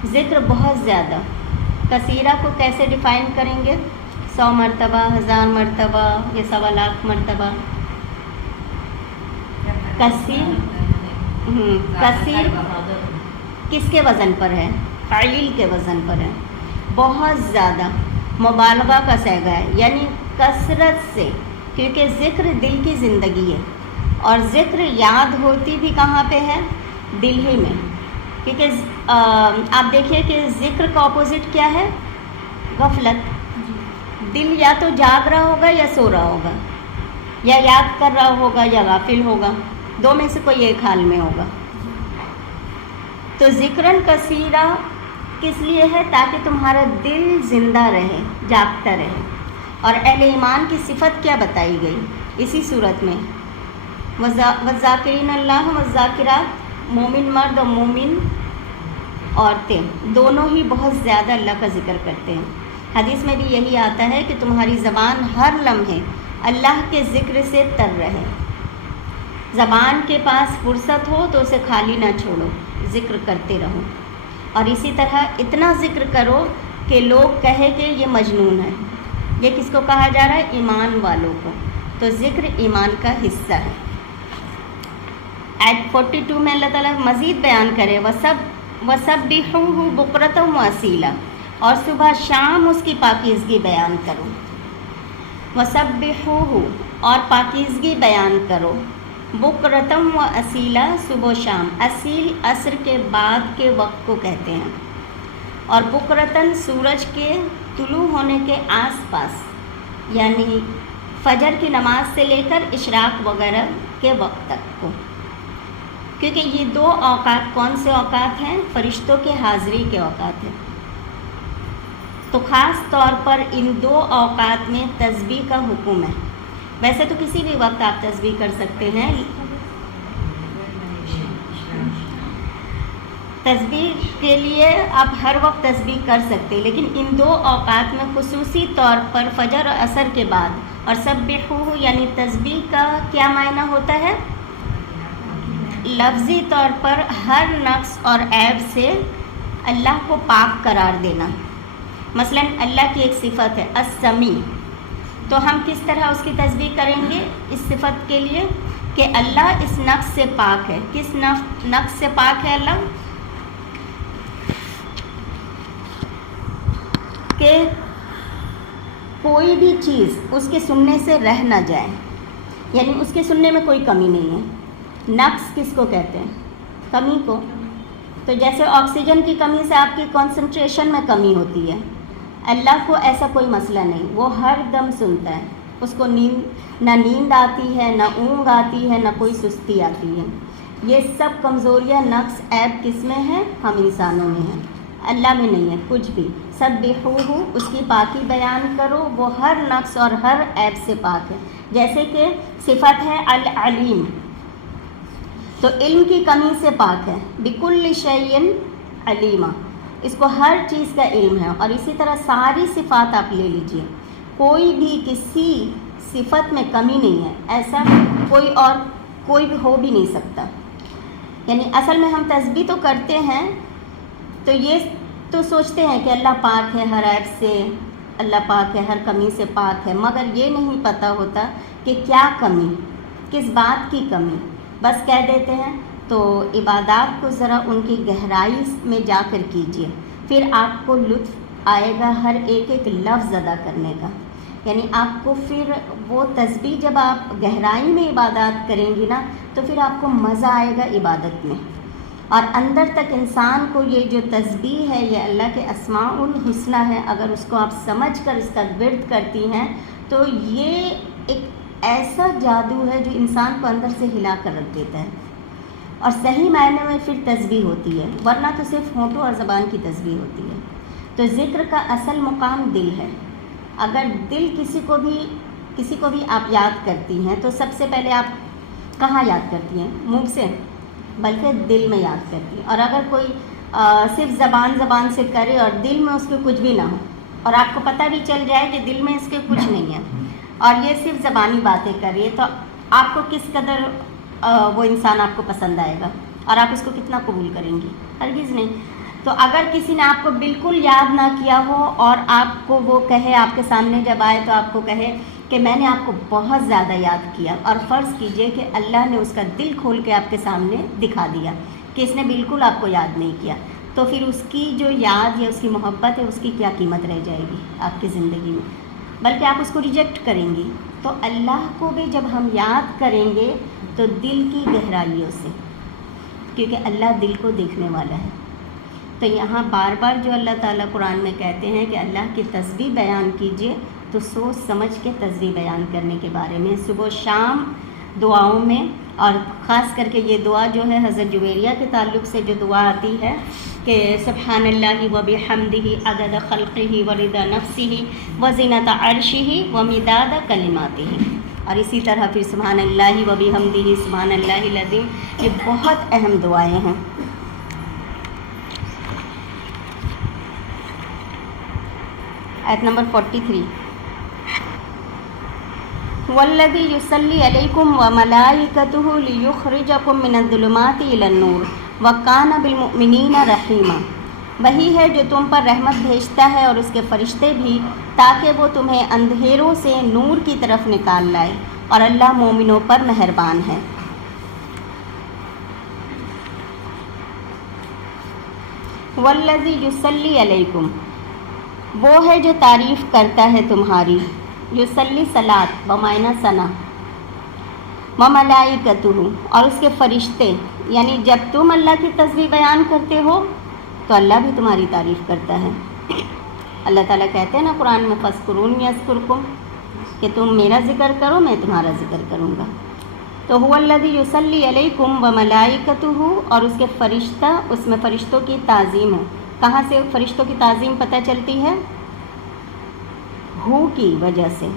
ذکر بہت زیادہ۔ کثیرہ کو کیسے ڈیفائن کریں گے؟ 100 مرتبہ، 1000 مرتبہ، یا 1,00,000 مرتبہ؟ کثیر کثیر کس کے وزن پر ہے؟ فعیل کے وزن پر ہے، بہت زیادہ، مبالغہ کا صیغہ ہے، یعنی کثرت سے، کیونکہ ذکر دل کی زندگی ہے، اور ذکر یاد ہوتی بھی کہاں پہ ہے؟ دل ہی میں، کیونکہ آپ دیکھیے کہ ذکر کا اپوزٹ کیا ہے؟ غفلت۔ دل یا تو جاگ رہا ہوگا یا سو رہا ہوگا، یا یاد کر رہا ہوگا یا غافل ہوگا، دو میں سے کوئی ایک حال میں ہوگا۔ تو ذکراً کثیرہ کس لیے ہے؟ تاکہ تمہارا دل زندہ رہے، جاگتا رہے۔ اور اہل ایمان کی صفت کیا بتائی گئی اسی صورت میں؟ والذاکرین اللہ والذاکرات، مومن مرد اور مومن عورتیں دونوں ہی بہت زیادہ اللہ کا ذکر کرتے ہیں۔ حدیث میں بھی یہی آتا ہے کہ تمہاری زبان ہر لمحے اللہ کے ذکر سے تر رہے۔ زبان کے پاس فرصت ہو تو اسے خالی نہ چھوڑو، ذکر کرتے رہو، اور اسی طرح اتنا ذکر کرو کہ لوگ کہے کہ یہ مجنون ہے۔ یہ کس کو کہا جا رہا ہے؟ ایمان والوں کو۔ تو ذکر ایمان کا حصہ ہے۔ آیت 42 میں اللہ تعالیٰ مزید بیان کرے، وَسَبِّحُوهُ بُكْرَةً وَأَصِيلًا، اور صبح شام اس کی پاکیزگی بیان کرو۔ وَسَبِّحُوهُ، اور پاکیزگی بیان کرو، بُكْرَةً وَأَصِيلًا، صبح و شام۔ اصیل عصر کے بعد کے وقت کو کہتے ہیں، اور بُكْرَةً سورج کے طلوع ہونے کے آس پاس، یعنی فجر کی نماز سے لے کر اشراق وغیرہ کے وقت تک کو، کیونکہ یہ دو اوقات کون سے اوقات ہیں؟ فرشتوں کے حاضری کے اوقات ہیں۔ تو خاص طور پر ان دو اوقات میں تسبیح کا حکم ہے۔ ویسے تو کسی بھی وقت آپ تسبیح کر سکتے ہیں، تسبیح کے لیے آپ ہر وقت تسبیح کر سکتے ہیں، لیکن ان دو اوقات میں خصوصی طور پر فجر اور عصر کے بعد۔ اور سبحوہ یعنی تسبیح کا کیا معنی ہوتا ہے؟ لفظی طور پر ہر نقص اور عیب سے اللہ کو پاک قرار دینا۔ مثلا اللہ کی ایک صفت ہے السمیع، تو ہم کس طرح اس کی تسبیح کریں گے اس صفت کے لیے کہ اللہ اس نقص سے پاک ہے۔ کس نقص سے پاک ہے اللہ؟ کہ کوئی بھی چیز اس کے سننے سے رہ نہ جائے، یعنی اس کے سننے میں کوئی کمی نہیں ہے۔ نقص کس کو کہتے ہیں؟ کمی کو۔ تو جیسے آکسیجن کی کمی سے آپ کی کنسنٹریشن میں کمی ہوتی ہے، اللہ کو ایسا کوئی مسئلہ نہیں، وہ ہر دم سنتا ہے، اس کو نہ نیند آتی ہے، نہ اونگ آتی ہے، نہ کوئی سستی آتی ہے۔ یہ سب کمزوریاں، نقص، عیب کس میں ہیں؟ ہم انسانوں میں ہیں۔ اللہ میں نہیں ہے کچھ بھی. سبحوہ اس کی پاکی بیان کرو، وہ ہر نقص اور ہر عیب سے پاک ہے. جیسے کہ صفت ہے العلیم، تو علم کی کمی سے پاک ہے. بکل شیء علیمہ، اس کو ہر چیز کا علم ہے. اور اسی طرح ساری صفات آپ لے لیجئے، کوئی بھی کسی صفت میں کمی نہیں ہے، ایسا کوئی بھی ہو بھی نہیں سکتا. یعنی اصل میں ہم تسبیح تو کرتے ہیں تو یہ تو سوچتے ہیں کہ اللہ پاک ہے ہر عیب سے، اللہ پاک ہے ہر کمی سے پاک ہے، مگر یہ نہیں پتہ ہوتا کہ کیا کمی، کس بات کی کمی. بس کہہ دیتے ہیں. تو عبادات کو ذرا ان کی گہرائی میں جا کر کیجیے، پھر آپ کو لطف آئے گا ہر ایک لفظ ادا کرنے کا. یعنی آپ کو پھر وہ تسبیح جب آپ گہرائی میں عبادات کریں گی نا تو پھر آپ کو مزہ آئے گا عبادت میں. اور اندر تک انسان کو یہ جو تسبیح ہے، یہ اللہ کے اسماء الحسنی ہے، اگر اس کو آپ سمجھ کر اس کا ورد کرتی ہیں تو یہ ایک ایسا جادو ہے جو انسان کو اندر سے ہلا کر رکھ دیتا ہے. اور صحیح معنی میں پھر تسبیح ہوتی ہے، ورنہ تو صرف ہونٹوں اور زبان کی تسبیح ہوتی ہے. تو ذکر کا اصل مقام دل ہے. اگر دل کسی کو بھی آپ یاد کرتی ہیں تو سب سے پہلے آپ کہاں یاد کرتی ہیں؟ منہ سے؟ بلکہ دل میں یاد کرتی ہیں. اور اگر کوئی صرف زبان سے کرے اور دل میں اس کے کچھ بھی نہ ہو، اور آپ کو پتہ بھی چل جائے کہ دل میں اس کے کچھ نہیں ہے اور یہ صرف زبانی باتیں کر رہی ہے، تو آپ کو کس قدر وہ انسان آپ کو پسند آئے گا اور آپ اس کو کتنا قبول کریں گی؟ ہرگز نہیں. تو اگر کسی نے آپ کو بالکل یاد نہ کیا ہو اور آپ کو وہ کہے، آپ کے سامنے جب آئے تو آپ کو کہے کہ میں نے آپ کو بہت زیادہ یاد کیا، اور فرض کیجئے کہ اللہ نے اس کا دل کھول کے آپ کے سامنے دکھا دیا کہ اس نے بالکل آپ کو یاد نہیں کیا، تو پھر اس کی جو یاد یا اس کی محبت ہے، اس کی کیا قیمت رہ جائے گی آپ کی زندگی میں؟ بلکہ آپ اس کو ریجیکٹ کریں گی. تو اللہ کو بھی جب ہم یاد کریں گے تو دل کی گہرائیوں سے، کیونکہ اللہ دل کو دیکھنے والا ہے. تو یہاں بار بار جو اللہ تعالیٰ قرآن میں کہتے ہیں کہ اللہ کی تسبیح بیان کیجئے، تو سوچ سمجھ کے تسبیح بیان کرنے کے بارے میں صبح و شام دعاؤں میں. اور خاص کر کے یہ دعا جو ہے حضرت جویریہ کے تعلق سے جو دعا آتی ہے کہ سبحان اللہ و بحمدہ عدد خلقہ و رضا نفسہ و زینت عرشہ و مداد کلماتہ. اور اسی طرح پھر سبحان اللہ و بحمدہ سبحان اللہ العظیم، یہ بہت اہم دعائیں ہیں. آیت نمبر 43، والذی یصلی علیکم وملائکتہ لیخرجکم من الظلمات الی النور وکان بالمؤمنین رحیما. وہی ہے جو تم پر رحمت بھیجتا ہے اور اس کے فرشتے بھی، تاکہ وہ تمہیں اندھیروں سے نور کی طرف نکال لائے، اور اللہ مومنوں پر مہربان ہے. والذی یصلی علیکم، وہ ہے جو تعریف کرتا ہے تمہاری. یصلی صلاۃ بمعنی ثنا، وملائکتہ اور اس کے فرشتے. یعنی جب تم اللہ کی تسبیح بیان کرتے ہو تو اللہ بھی تمہاری تعریف کرتا ہے. اللہ تعالیٰ کہتے ہیں نا قرآن میں فاذکرونی اذکرکم، کہ تم میرا ذکر کرو میں تمہارا ذکر کروں گا. تو هو الذی یصلی علیکم وملائکتہ، اور اس کے فرشتہ، اس میں فرشتوں کی تعظیم ہے. کہاں سے فرشتوں کی تعظیم پتہ چلتی ہے؟ ہو کی وجہ سے،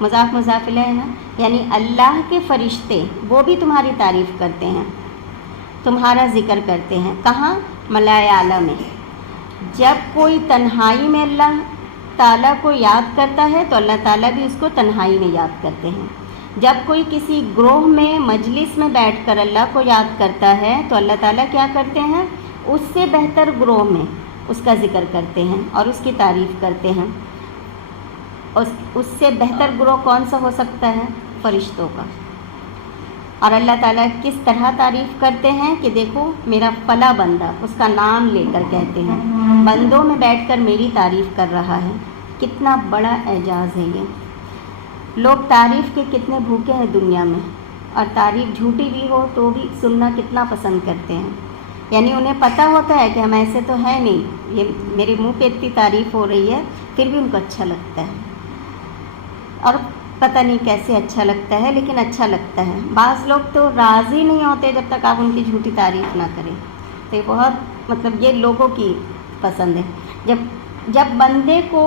مضاف مضاف الیہ ہے. یعنی اللہ کے فرشتے وہ بھی تمہاری تعریف کرتے ہیں، تمہارا ذکر کرتے ہیں. کہاں؟ ملائے اعلیٰ میں. جب کوئی تنہائی میں اللہ تعالیٰ کو یاد کرتا ہے تو اللہ تعالیٰ بھی اس کو تنہائی میں یاد کرتے ہیں. جب کوئی کسی گروہ میں مجلس میں بیٹھ کر اللہ کو یاد کرتا ہے تو اللہ تعالیٰ کیا کرتے ہیں؟ اس سے بہتر گروہ میں اس کا ذکر کرتے ہیں اور اس کی تعریف کرتے ہیں. اس سے بہتر گروہ کون سا ہو سکتا ہے؟ فرشتوں کا. اور اللہ تعالیٰ کس طرح تعریف کرتے ہیں کہ دیکھو میرا فلاں بندہ، اس کا نام لے کر کہتے ہیں، بندوں میں بیٹھ کر میری تعریف کر رہا ہے. کتنا بڑا اعجاز ہے یہ. لوگ تعریف کے کتنے بھوکے ہیں دنیا میں، اور تعریف جھوٹی بھی ہو تو بھی سننا کتنا پسند کرتے ہیں. یعنی انہیں پتہ ہوتا ہے کہ ہم ایسے تو ہیں نہیں، یہ میرے منہ پہ اتنی تعریف ہو رہی ہے پھر بھی ان کو اچھا لگتا ہے. اور پتہ نہیں کیسے اچھا لگتا ہے، لیکن اچھا لگتا ہے. بعض لوگ تو راضی نہیں ہوتے جب تک آپ ان کی جھوٹی تعریف نہ کریں. تو یہ بہت یہ لوگوں کی پسند ہے۔ جب بندے کو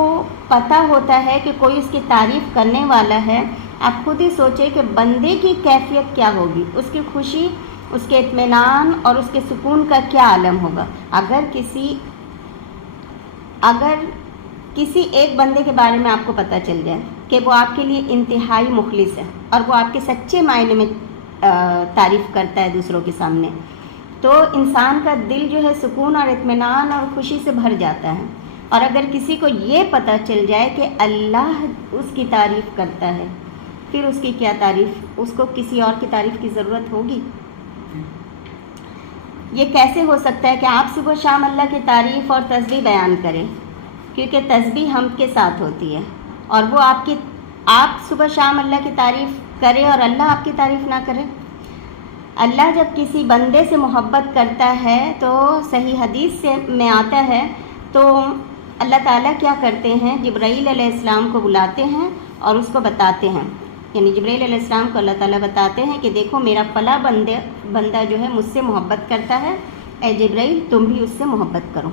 پتہ ہوتا ہے کہ کوئی اس کی تعریف کرنے والا ہے، آپ خود ہی سوچیں کہ بندے کی کیفیت کیا ہوگی، اس کی خوشی، اس کے اطمینان اور اس کے سکون کا کیا عالم ہوگا۔ اگر کسی ایک بندے کے بارے میں آپ کو پتہ چل جائے کہ وہ آپ کے لیے انتہائی مخلص ہے اور وہ آپ کے سچے معنی میں تعریف کرتا ہے دوسروں کے سامنے، تو انسان کا دل جو ہے سکون اور اطمینان اور خوشی سے بھر جاتا ہے۔ اور اگر کسی کو یہ پتہ چل جائے کہ اللہ اس کی تعریف کرتا ہے، پھر اس کی کیا تعریف، اس کو کسی اور کی تعریف کی ضرورت ہوگی؟ یہ کیسے ہو سکتا ہے کہ آپ صبح و شام اللہ کی تعریف اور تسبیح بیان کریں؟ کیونکہ تسبیح حمد کے ساتھ ہوتی ہے، اور وہ آپ صبح شام اللہ کی تعریف کرے اور اللہ آپ کی تعریف نہ کرے۔ اللہ جب کسی بندے سے محبت کرتا ہے تو صحیح حدیث میں آتا ہے، تو اللہ تعالیٰ کیا کرتے ہیں، جبرائیل علیہ السلام کو بلاتے ہیں اور اس کو بتاتے ہیں، یعنی جبرائیل علیہ السلام کو اللہ تعالیٰ بتاتے ہیں کہ دیکھو میرا فلاں بندہ جو ہے مجھ سے محبت کرتا ہے، اے جبرائیل تم بھی اس سے محبت کرو۔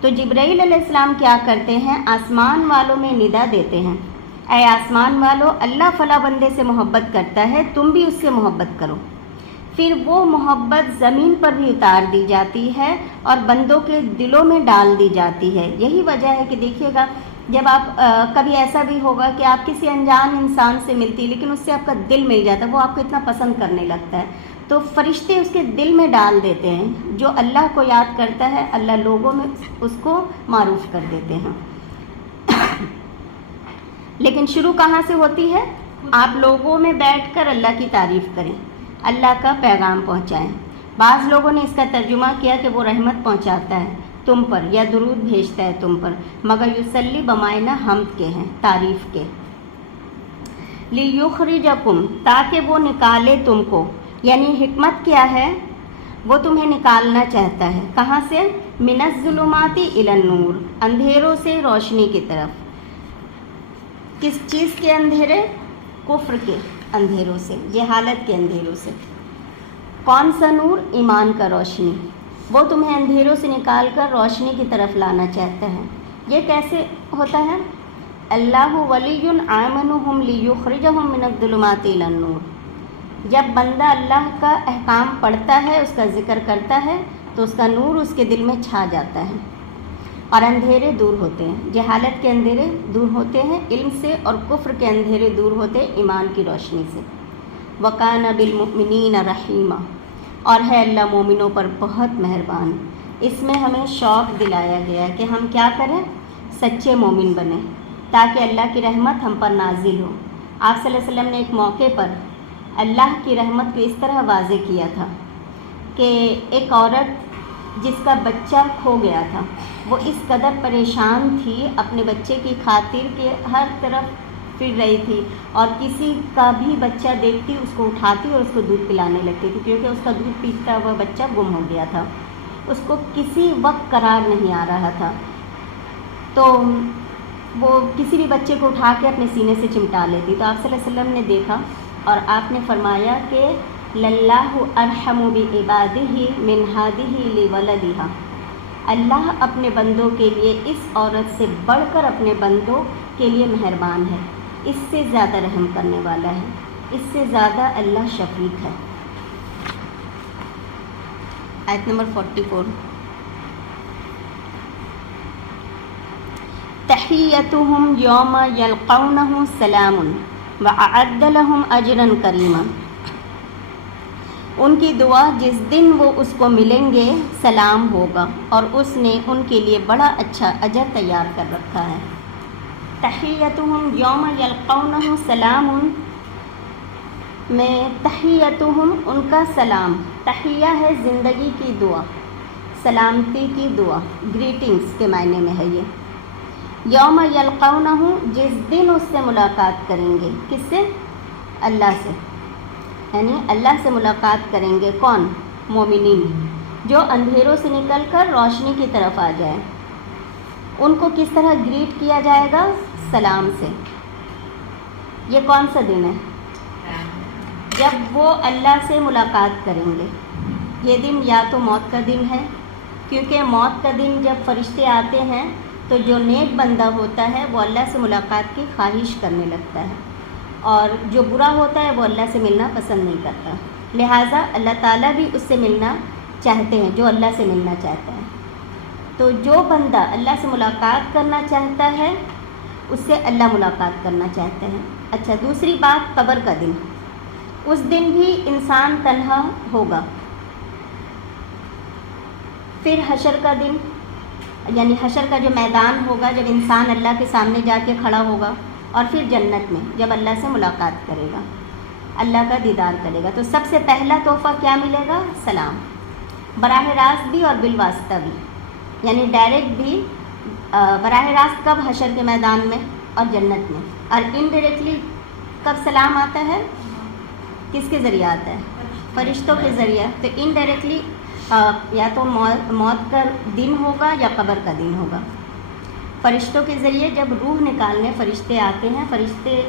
تو جبرائیل علیہ السلام کیا کرتے ہیں، آسمان والوں میں ندا دیتے ہیں، اے آسمان والو، اللہ فلاں بندے سے محبت کرتا ہے، تم بھی اس سے محبت کرو۔ پھر وہ محبت زمین پر بھی اتار دی جاتی ہے اور بندوں کے دلوں میں ڈال دی جاتی ہے۔ یہی وجہ ہے کہ دیکھیے گا، جب آپ کبھی ایسا بھی ہوگا کہ آپ کسی انجان انسان سے ملتی، لیکن اس سے آپ کا دل مل جاتا ہے، وہ آپ کو اتنا پسند کرنے لگتا ہے، تو فرشتے اس کے دل میں ڈال دیتے ہیں۔ جو اللہ کو یاد کرتا ہے، اللہ لوگوں میں اس کو معروف کر دیتے ہیں۔ لیکن شروع کہاں سے ہوتی ہے؟ آپ لوگوں میں بیٹھ کر اللہ کی تعریف کریں، اللہ کا پیغام پہنچائیں۔ بعض لوگوں نے اس کا ترجمہ کیا کہ وہ رحمت پہنچاتا ہے تم پر یا درود بھیجتا ہے تم پر، مگر یصلی بمعنی حمد کے ہیں، تعریف کے۔ لیخرجکم، تاکہ وہ نکالے تم کو، یعنی حکمت کیا ہے، وہ تمہیں نکالنا چاہتا ہے، کہاں سے؟ من الظلمات الی النور، اندھیروں سے روشنی کی طرف۔ کس چیز کے اندھیرے؟ کفر کے اندھیروں سے، جہالت کے اندھیروں سے۔ کون سا نور؟ ایمان کا روشنی۔ وہ تمہیں اندھیروں سے نکال کر روشنی کی طرف لانا چاہتا ہے۔ یہ کیسے ہوتا ہے؟ اللہ ولی آمنہم لیخرجہم من الظلمات الی النور۔ جب بندہ اللہ کا احکام پڑھتا ہے، اس کا ذکر کرتا ہے، تو اس کا نور اس کے دل میں چھا جاتا ہے اور اندھیرے دور ہوتے ہیں، جہالت کے اندھیرے دور ہوتے ہیں علم سے، اور کفر کے اندھیرے دور ہوتے ہیں ایمان کی روشنی سے۔ وَكَانَ بِالْمُؤْمِنِينَ رَحِيمًا، اور ہے اللہ مومنوں پر بہت مہربان۔ اس میں ہمیں شوق دلایا گیا کہ ہم کیا کریں؟ سچے مومن بنیں، تاکہ اللہ کی رحمت ہم پر نازل ہو۔ آپ صلی اللہ علیہ وسلم نے ایک موقع پر اللہ کی رحمت کو اس طرح واضح کیا تھا کہ ایک عورت جس کا بچہ کھو گیا تھا، وہ اس قدر پریشان تھی اپنے بچے کی خاطر کہ ہر طرف پھر رہی تھی، اور کسی کا بھی بچہ دیکھتی اس کو اٹھاتی اور اس کو دودھ پلانے لگتی تھی، کیونکہ اس کا دودھ پیتا ہوا بچہ گم ہو گیا تھا، اس کو کسی وقت قرار نہیں آ رہا تھا۔ تو وہ کسی بھی بچے کو اٹھا کے اپنے سینے سے چمٹا لیتی۔ تو آپ صلی اللہ علیہ وسلم نے دیکھا اور آپ نے فرمایا کہ للہ ارحم بعبادہ من ہذہ لولدہا، اللہ اپنے بندوں کے لیے اس عورت سے بڑھ کر اپنے بندوں کے لیے مہربان ہے، اس سے زیادہ رحم کرنے والا ہے، اس سے زیادہ اللہ شفیق ہے۔ آیت نمبر 44، تحیتہم یوم یلقونہ سلام وأعد لہم اجرا کریما، ان کی دعا جس دن وہ اس کو ملیں گے سلام ہوگا، اور اس نے ان کے لیے بڑا اچھا اجر تیار کر رکھا ہے۔ تحیتہم یوم یلقونہ سلام میں تحیتہم ان کا سلام، تحیہ ہے زندگی کی دعا، سلامتی کی دعا، گریٹنگز کے معنی میں ہے یہ۔ یوم یلقونہ جس دن اس سے ملاقات کریں گے، کس سے؟ اللہ سے، یعنی اللہ سے ملاقات کریں گے کون؟ مومنین، جو اندھیروں سے نکل کر روشنی کی طرف آ جائے۔ ان کو کس طرح گریٹ کیا جائے گا؟ سلام سے۔ یہ کون سا دن ہے؟ جب وہ اللہ سے ملاقات کریں گے۔ یہ دن یا تو موت کا دن ہے، کیونکہ موت کا دن جب فرشتے آتے ہیں تو جو نیک بندہ ہوتا ہے وہ اللہ سے ملاقات کی خواہش کرنے لگتا ہے، اور جو برا ہوتا ہے وہ اللہ سے ملنا پسند نہیں کرتا، لہٰذا اللہ تعالیٰ بھی اس سے ملنا چاہتے ہیں جو اللہ سے ملنا چاہتا ہے۔ تو جو بندہ اللہ سے ملاقات کرنا چاہتا ہے اس سے اللہ ملاقات کرنا چاہتے ہیں۔ اچھا، دوسری بات قبر کا دن، اس دن بھی انسان تنہا ہوگا۔ پھر حشر کا دن، یعنی حشر کا جو میدان ہوگا جب انسان اللہ کے سامنے جا کے کھڑا ہوگا، اور پھر جنت میں جب اللہ سے ملاقات کرے گا، اللہ کا دیدار کرے گا، تو سب سے پہلا تحفہ کیا ملے گا؟ سلام، براہ راست بھی اور بالواسطہ بھی، یعنی ڈائریکٹ بھی، براہ راست کب؟ حشر کے میدان میں اور جنت میں، اور انڈائریکٹلی کب سلام آتا ہے؟ کس کے ذریعے آتا ہے؟ فرشتوں کے ذریعے۔ تو انڈائریکٹلی یا تو موت کا دن ہوگا یا قبر کا دن ہوگا۔ فرشتوں کے ذریعے جب روح نکالنے فرشتے آتے ہیں، فرشتے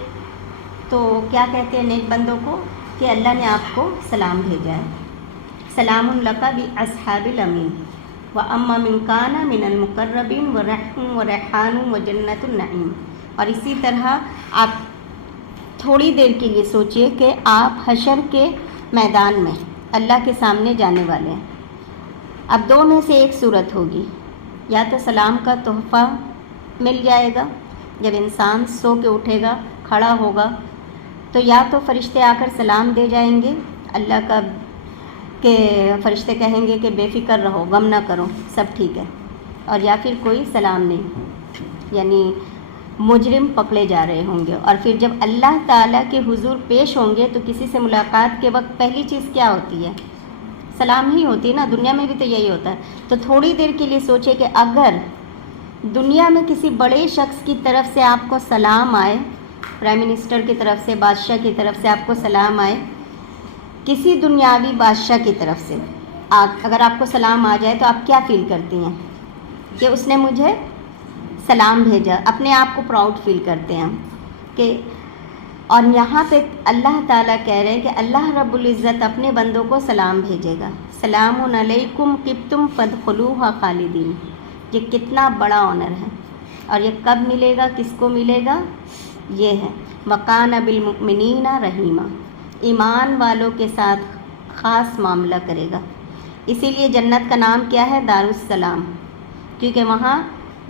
تو کیا کہتے ہیں نیک بندوں کو کہ اللہ نے آپ کو سلام بھیجا ہے، سلام لک باصحاب الیمین واما من کان من المقربین ورحان وجنۃ النعیم۔ اور اسی طرح آپ تھوڑی دیر کے لیے سوچئے کہ آپ حشر کے میدان میں اللہ کے سامنے جانے والے ہیں۔ اب دو میں سے ایک صورت ہوگی، یا تو سلام کا تحفہ مل جائے گا جب انسان سو کے اٹھے گا، کھڑا ہوگا، تو یا تو فرشتے آ کر سلام دے جائیں گے اللہ کا، کہ فرشتے کہیں گے کہ بے فکر رہو، غم نہ کرو، سب ٹھیک ہے، اور یا پھر کوئی سلام نہیں، یعنی مجرم پکڑے جا رہے ہوں گے۔ اور پھر جب اللہ تعالیٰ کے حضور پیش ہوں گے تو کسی سے ملاقات کے وقت پہلی چیز کیا ہوتی ہے؟ سلام ہی ہوتی ہے نا، دنیا میں بھی تو یہی ہوتا ہے۔ تو تھوڑی دیر کے لیے سوچے کہ اگر دنیا میں کسی بڑے شخص کی طرف سے آپ کو سلام آئے، پرائم منسٹر کی طرف سے، بادشاہ کی طرف سے آپ کو سلام آئے، کسی دنیاوی بادشاہ کی طرف سے اگر آپ کو سلام آ جائے تو آپ کیا فیل کرتی ہیں؟ کہ اس نے مجھے سلام بھیجا، اپنے آپ کو پراؤڈ فیل کرتے ہیں کہ، اور یہاں پہ اللہ تعالیٰ کہہ رہے ہیں کہ اللہ رب العزت اپنے بندوں کو سلام بھیجے گا، سلام علیکم طبتم فادخلوها خالدین۔ یہ کتنا بڑا آنر ہے، اور یہ کب ملے گا، کس کو ملے گا؟ یہ ہے وَقَانَ بِالْمُؤْمِنِينَ رَحِيمًا، ایمان والوں کے ساتھ خاص معاملہ کرے گا۔ اسی لیے جنت کا نام کیا ہے؟ دار السلام، کیونکہ وہاں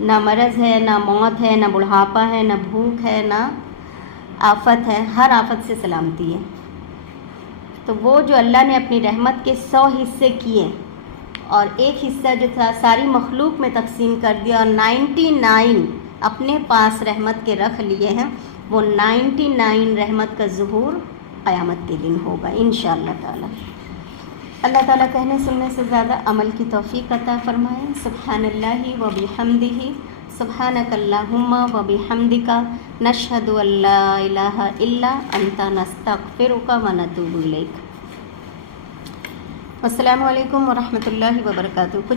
نہ مرض ہے، نہ موت ہے، نہ بڑھاپا ہے، نہ بھوک ہے، نہ آفت ہے، ہر آفت سے سلامتی ہے۔ تو وہ جو اللہ نے اپنی رحمت کے 100 حصے کیے اور ایک حصہ جو تھا ساری مخلوق میں تقسیم کر دیا، اور 99 اپنے پاس رحمت کے رکھ لیے ہیں، وہ 99 رحمت کا ظہور قیامت کے دن ہوگا انشاءاللہ تعالی۔ اللہ تعالیٰ کہنے سننے سے زیادہ عمل کی توفیق عطا فرمائے۔ سبحان اللہ و بحمدہ، سبحانک اللہم و بحمدک، نشہد ان لا الہ الا انت، نستغفرک و نتوب الیک۔ السلام علیکم ورحمۃ اللہ وبرکاتہ۔